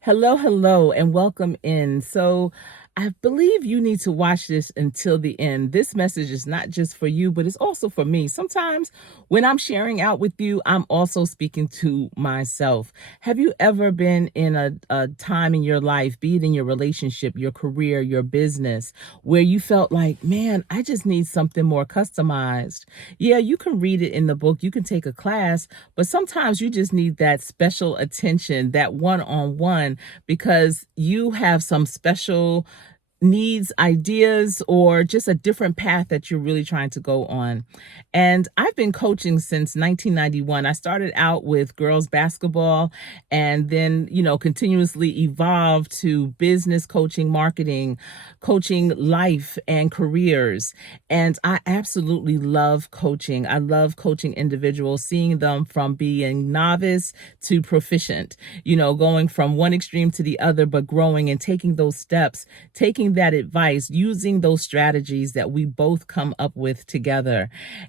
Hello, hello, and welcome in. So, I believe you need to watch this until the end. This message is not just for you, but it's also for me. Sometimes when I'm sharing out with you, I'm also speaking to myself. Have you ever been in a time in your life, be it in your relationship, your career, your business, where you felt like, man, I just need something more customized? Yeah, you can read it in the book, you can take a class, but sometimes you just need that special attention, that one on one, because you have some special needs, ideas, or just a different path that you're really trying to go on. And I've been coaching since 1991. I started out with girls basketball and then, continuously evolved to business coaching, marketing, coaching life and careers. And I absolutely love coaching. I love coaching individuals, seeing them from being novice to proficient, going from one extreme to the other, but growing and taking those steps, taking that advice, using those strategies that we both come up with together.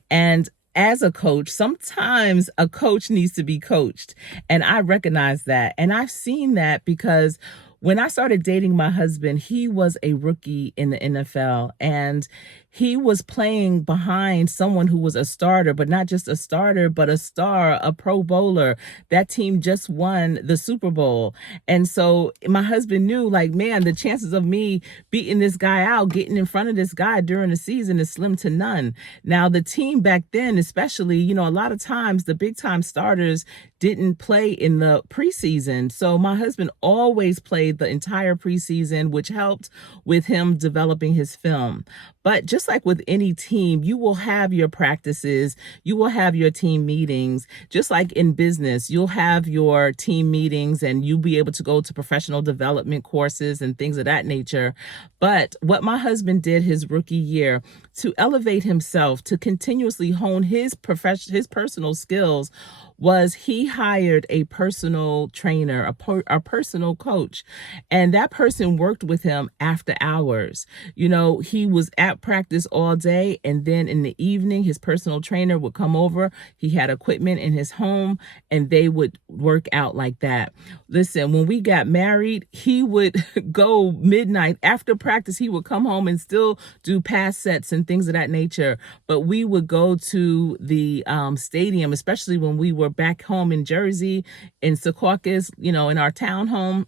And as a coach, sometimes a coach needs to be coached. And I recognize that. And I've seen that because when I started dating my husband, he was a rookie in the NFL and he was playing behind someone who was a starter, but not just a starter, but a star, a Pro Bowler. That team just won the Super Bowl. And so my husband knew, like, man, the chances of me beating this guy out, getting in front of this guy during the season is slim to none. Now, the team back then, especially, a lot of times the big time starters didn't play in the preseason. So my husband always played the entire preseason, which helped with him developing his film. But just like with any team, you will have your practices, you will have your team meetings. Just like in business, you'll have your team meetings and you'll be able to go to professional development courses and things of that nature. But what my husband did his rookie year to elevate himself, to continuously hone his personal skills, was he hired a personal trainer, a personal coach, and that person worked with him after hours. He was at practice all day, and then in the evening, his personal trainer would come over. He had equipment in his home, and they would work out like that. Listen, when we got married, he would go midnight after practice. He would come home and still do pass sets and things of that nature. But we would go to the stadium, especially when we were back home in Jersey, in Secaucus, in our townhome.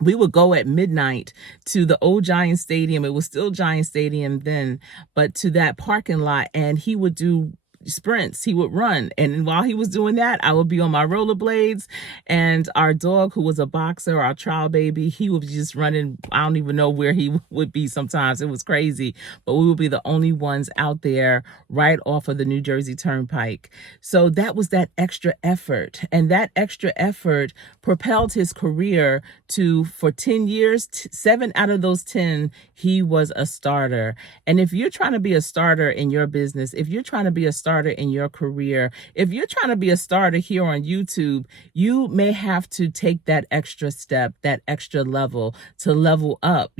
We would go at midnight to the old Giant Stadium. It was still Giant Stadium then, but to that parking lot, and he would do sprints. He would run. And while he was doing that, I would be on my rollerblades, and our dog, who was a boxer, our trial baby, he would be just running. I don't even know where he would be sometimes. It was crazy, but we would be the only ones out there right off of the New Jersey Turnpike. So that was that extra effort, and that extra effort propelled his career to, for 10 years, 7 out of those 10, he was a starter. And if you're trying to be a starter in your business, if you're trying to be a starter in your career, if you're trying to be a starter here on YouTube, you may have to take that extra step, that extra level to level up,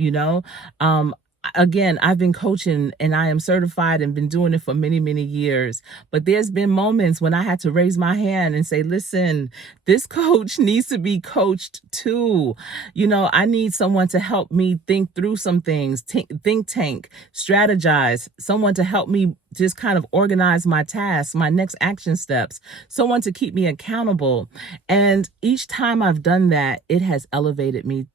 Again, I've been coaching and I am certified and been doing it for many, many years. But there's been moments when I had to raise my hand and say, listen, this coach needs to be coached too. I need someone to help me think through some things, think tank, strategize, someone to help me just kind of organize my tasks, my next action steps, someone to keep me accountable. And each time I've done that, it has elevated me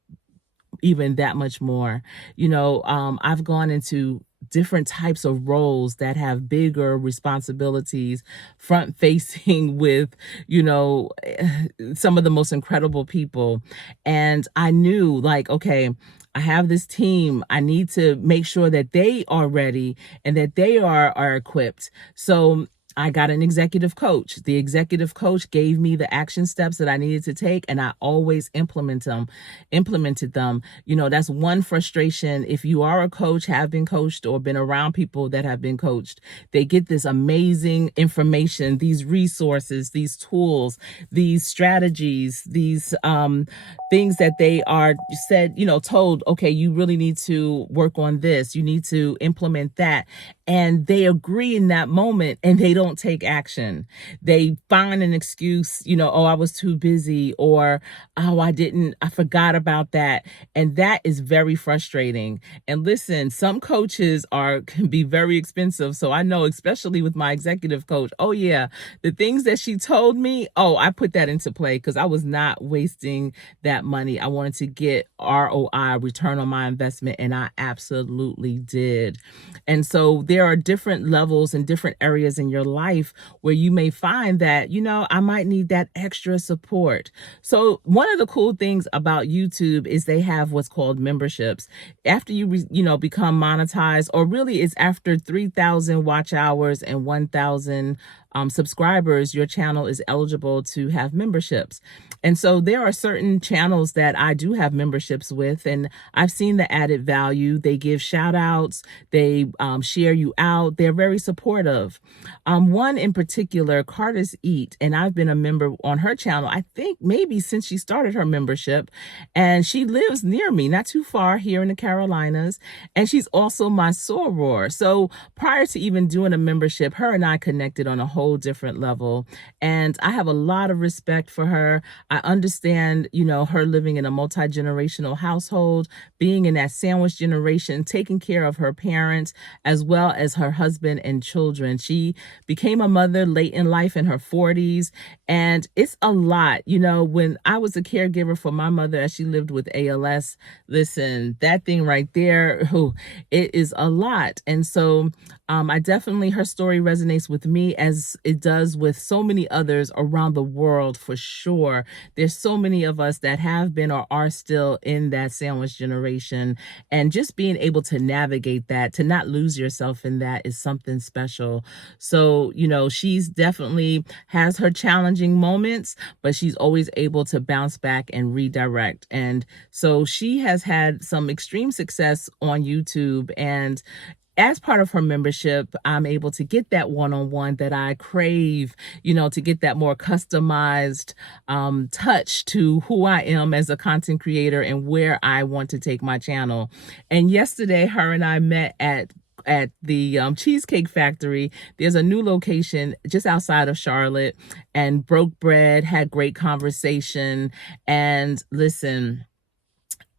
even that much more. I've gone into different types of roles that have bigger responsibilities, front facing with, some of the most incredible people. And I knew, like, okay, I have this team. I need to make sure that they are ready and that they are equipped. So I got an executive coach. The executive coach gave me the action steps that I needed to take, and I always implemented them. That's one frustration. If you are a coach, have been coached, or been around people that have been coached, they get this amazing information, these resources, these tools, these strategies, these things that they are told, okay, you really need to work on this. You need to implement that. And they agree in that moment, and they don't don't take action. They find an excuse, oh, I was too busy, or oh, I forgot about that. And that is very frustrating. And listen, some coaches can be very expensive. So I know, especially with my executive coach, oh yeah, the things that she told me, oh, I put that into play because I was not wasting that money. I wanted to get ROI, return on my investment, and I absolutely did. And so there are different levels and different areas in your life where you may find that, I might need that extra support. So one of the cool things about YouTube is they have what's called memberships. After become monetized, or really it's after 3,000 watch hours and 1,000 subscribers, your channel is eligible to have memberships. And so there are certain channels that I do have memberships with, and I've seen the added value. They give shout outs, they share you out, they're very supportive. One in particular, Carter's Eat, and I've been a member on her channel, I think maybe since she started her membership, and she lives near me, not too far, here in the Carolinas, and she's also my soror. So prior to even doing a membership, her and I connected on a whole different level, and I have a lot of respect for her. I understand, her living in a multi-generational household, being in that sandwich generation, taking care of her parents, as well as her husband and children. She became a mother late in life in her 40s, and it's a lot. When I was a caregiver for my mother as she lived with ALS, listen, that thing right there, it is a lot. And so I definitely, her story resonates with me as it does with so many others around the world, for sure. There's so many of us that have been or are still in that sandwich generation, and just being able to navigate that, to not lose yourself in that, is something special. So, she's definitely has her challenging moments, but she's always able to bounce back and redirect. And so she has had some extreme success on YouTube, and as part of her membership, I'm able to get that one-on-one that I crave, to get that more customized touch to who I am as a content creator and where I want to take my channel. And yesterday, her and I met at the Cheesecake Factory. There's a new location just outside of Charlotte, and broke bread, had great conversation. And listen,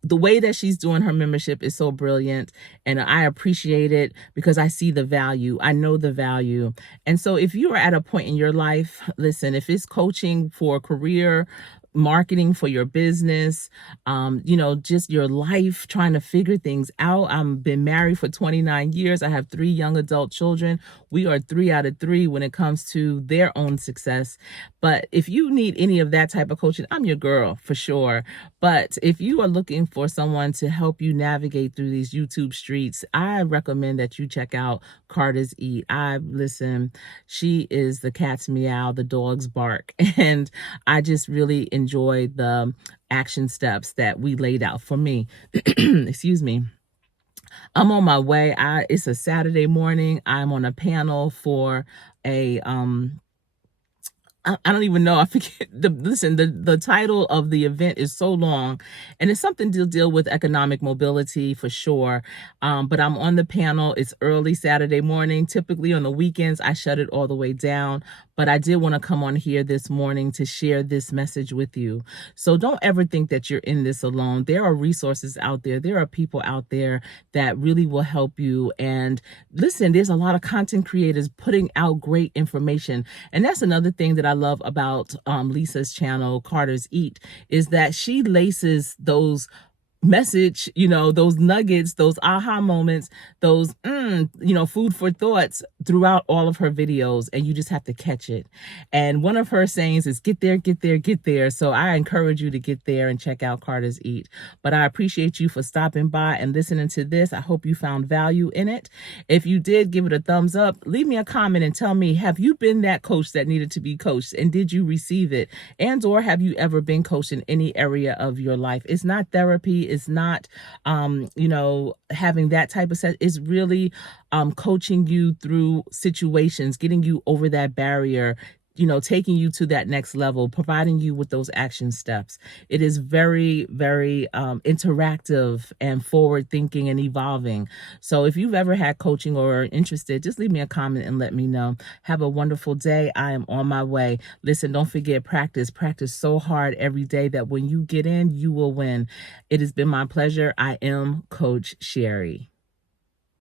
the way that she's doing her membership is so brilliant, and I appreciate it because I see the value. I know the value. And so if you are at a point in your life, listen, if it's coaching for a career, marketing for your business, just your life, trying to figure things out. I've been married for 29 years. I have 3 young adult children. We are 3 out of 3 when it comes to their own success. But if you need any of that type of coaching, I'm your girl for sure. But if you are looking for someone to help you navigate through these YouTube streets, I recommend that you check out Carter's Eat. Listen, she is the cat's meow, the dog's bark. And I just really enjoy the action steps that we laid out for me. Excuse me. I'm on my way. It's a Saturday morning. I'm on a panel for a I don't even know. I forget the title of the event is so long, and it's something to deal with economic mobility for sure. But I'm on the panel. It's early Saturday morning. Typically on the weekends, I shut it all the way down. But I did want to come on here this morning to share this message with you. So don't ever think that you're in this alone. There are resources out there. There are people out there that really will help you. And listen, there's a lot of content creators putting out great information. And that's another thing that I love about Lisa's channel, Carter's Eat, is that she laces those message, those nuggets, those aha moments, those, food for thoughts throughout all of her videos, and you just have to catch it. And one of her sayings is get there, get there, get there. So I encourage you to get there and check out Carter's Eat. But I appreciate you for stopping by and listening to this. I hope you found value in it. If you did, give it a thumbs up. Leave me a comment and tell me, have you been that coach that needed to be coached, and did you receive it? And or have you ever been coached in any area of your life? It's not therapy. It's not, having that type of set. It's really coaching you through situations, getting you over that barrier, taking you to that next level, providing you with those action steps. It is very, very interactive and forward thinking and evolving. So if you've ever had coaching or are interested, just leave me a comment and let me know. Have a wonderful day. I am on my way. Listen, don't forget, practice so hard every day that when you get in, you will win. It has been my pleasure. I am Coach Sherry.